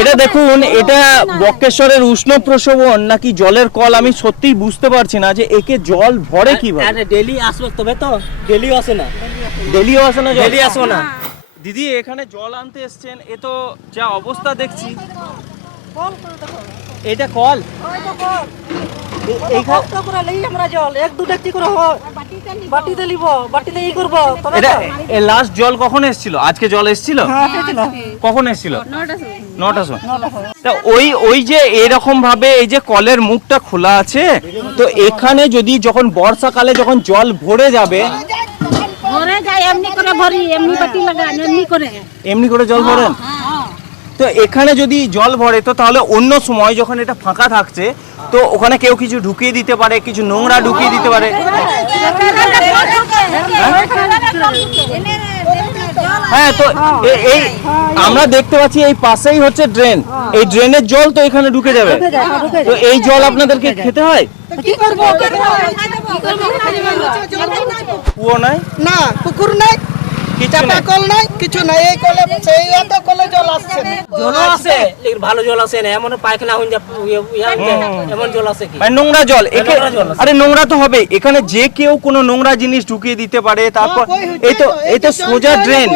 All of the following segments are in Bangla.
এটা দেখুন, এটা বক্রেশ্বরের উষ্ণ প্রসবন নাকি জলের কল আমি সত্যিই বুঝতে পারছি না যে একে জল ভরে কিভাবে। আরে ডেলি আসবে তবে তো, ডেলিও আসে না, ডেলিও আসে না জল? ডেলি আসো না। দিদি এখানে জল আনতে এসছেন, এ তো যা অবস্থা দেখছি। এটা কল? লাস্ট জল কখন এসেছিল? আজকে জল এসেছিল? কখন এসেছিল? 9টার সময়। তা ওই যে এরকম ভাবে এই যে কলের মুখটা খোলা আছে, তো এখানে যদি যখন বর্ষাকালে যখন জল ভরে যাবে, ভরে যায় এমনি করে ভরি, এমনি বাটি লাগান, এমনি করে। এমনি করে জল ভরেন? তো এখানে যদি জল ভরে, তো তাহলে অন্য সময় যখন এটা ফাঁকা থাকছে, তো ওখানে কেউ কিছু ঢুকিয়ে দিতে পারে, কিছু নোংরা ঢুকিয়ে দিতে পারে। হ্যাঁ, তো এই আমরা দেখতে পাচ্ছি এই পাশেই হচ্ছে ড্রেন, এই ড্রেনের জল তো এখানে ঢুকে যাবে, তো এই জল আপনাদেরকে খেতে হয়? কুয়ো নাই, না পুকুর নাই, কিছু চাপা নাই। কল নাই, কিছু নাই। এই কলে সেই এত কলে জল আসছে না। জলও আসে, লেকিন ভালো জল আসে না, এমন পায়খানা হয়ে যায়, এমন জল আসে কি? মানে নোংরা জল নোংরা জল আছে। আরে নোংরা তো হবে, এখানে যে কেউ কোনো নোংরা জিনিস ঢুকিয়ে দিতে পারে। তারপর এই তো সোজা ড্রেন,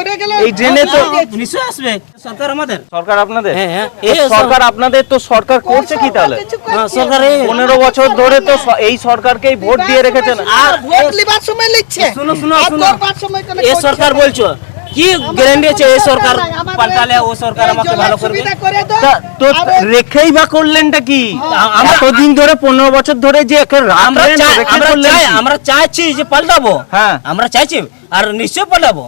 এই ড্রেনে তো নিশ্চয় আসবে সরকার আমাদের। সরকার আপনাদের? হ্যাঁ, হ্যাঁ। এই সরকার আপনাদের, তো সরকার করছে কি তাহলে? হ্যাঁ, সরকার 15 বছর ধরে তো এই সরকারকেই ভোট দিয়ে রেখেছেন। আর ভোট লিবার সময় লিখছে, শুনো শুনো আর শুনো, করবার সময় কোনো এই করছে সরকার না। বলছো কি গ্যারান্টি আছে এই সরকার পাল্টালে ও সরকার আমাকে ভালো করবে? সুবিধা করে দাও। তো রেখেই বা করলেনটা কি? আমরা তো দিন ধরে 15 বছর ধরে যে আমরা চাইছি যে পাল্টাবো, হ্যাঁ, আমরা চাইছি আর নিশ্চয় পাল্টাবো।